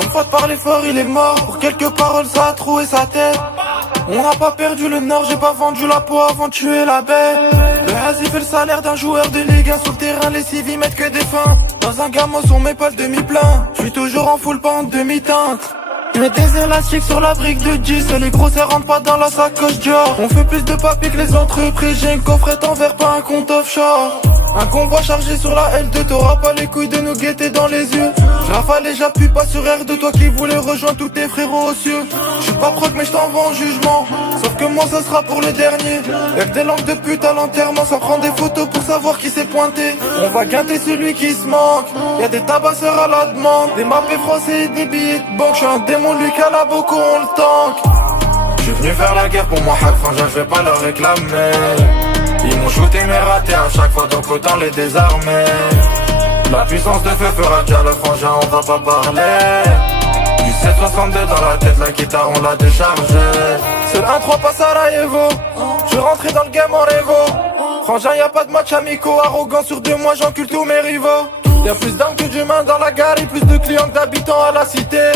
Son pote parler fort, il est mort. Pour quelques paroles, ça a troué sa tête. On n'a pas perdu le nord, j'ai pas vendu la peau avant de tuer la bête. Le Hazi fait le salaire d'un joueur de Ligue 1. Sur le terrain, les civils mettent que des fins. Dans un gamos, on met pas le demi-plein. J'suis toujours en full pas en demi-teinte. J'mets des élastiques sur la brique de 10. Et les gros, ça rentre pas dans la sacoche Dior. On fait plus de papier que les entreprises. J'ai une coffrette en verre, pas un compte offshore. Un convoi chargé sur la L2, t'auras pas les couilles de nous guetter dans les yeux. J'rafale et j'appuie pas sur R2, toi qui voulais rejoindre tous tes frérots aux cieux. J'suis pas proc mais j't'envoie en jugement. Sauf que moi ça sera pour le dernier. Y'a que des langues de pute à l'enterrement, ça prend des photos pour savoir qui s'est pointé. On va guinter celui qui se manque. Y'a des tabasseurs à la demande, des mappés français et des billets de banque. J'suis un démon, lui qu'à la Boko on le tank. J'suis venu faire la guerre pour moi, hack frangin, j'vais pas leur réclamer. Ils m'ont shooté mais raté à chaque fois donc autant les désarmer. La puissance de feu fera déjà le frangin, on va pas parler. Du 762 dans la tête, la guitare on l'a déchargé. Seul 1-3 pas Sarajevo. Je rentrais dans le game en révo. Frangin y'a pas de match amicaux. Arrogant sur 2 mois j'encule tous mes rivaux. Y'a plus d'armes que d'humains dans la gare et plus de clients que d'habitants à la cité.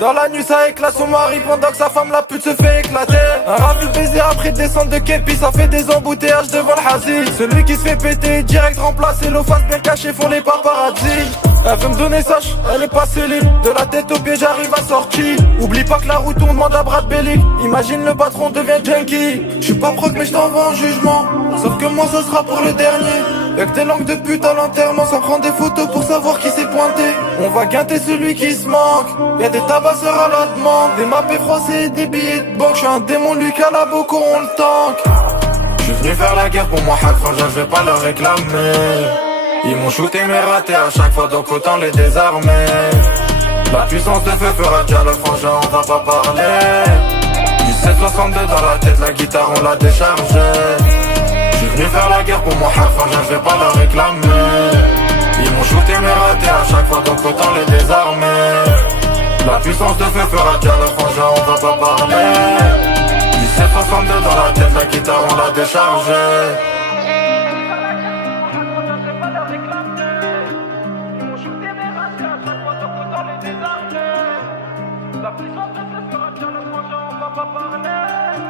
Dans la nuit ça éclate son mari pendant que sa femme la pute se fait éclater. Un rapide baiser après descendre de képi, ça fait des embouteillages devant le Hazi. Celui qui se fait péter direct remplacé, l'eau face bien cachée font les paparazzi. Elle veut me donner sage, elle est pas libre. De la tête aux pieds j'arrive à sortir. Oublie pas que la route on demande à Brad Bellic. Imagine le patron devient junkie. J'suis pas proc mais j't'envoie en jugement. Sauf que moi ce sera pour le dernier. Y'a que des langues de pute à l'enterrement, ça prend des photos pour savoir qui s'est pointé. On va guinter celui qui se manque. Y'a des tabasseurs à la demande, des mappés français et des billets de banque. J'suis un démon, lui qu'à la Boko on le tank. J'suis venu faire la guerre pour moi, hack frangin, j'vais pas leur réclamer. Ils m'ont shooté mais raté à chaque fois donc autant les désarmer. La puissance de feu fera déjà le frangin, on va pas parler. Du 762 dans la tête, la guitare on l'a déchargé. J'suis venu faire la guerre pour moi, hack frangin, j'vais pas leur réclamer. Ils m'ont shooté mais raté à chaque fois donc autant les désarmer. La puissance de feu fera déjà le frangin, on va pas parler. Du 762 dans la tête, la guitare on l'a déchargé. La puissance de ce fera déjà le prochain, on va pas parler.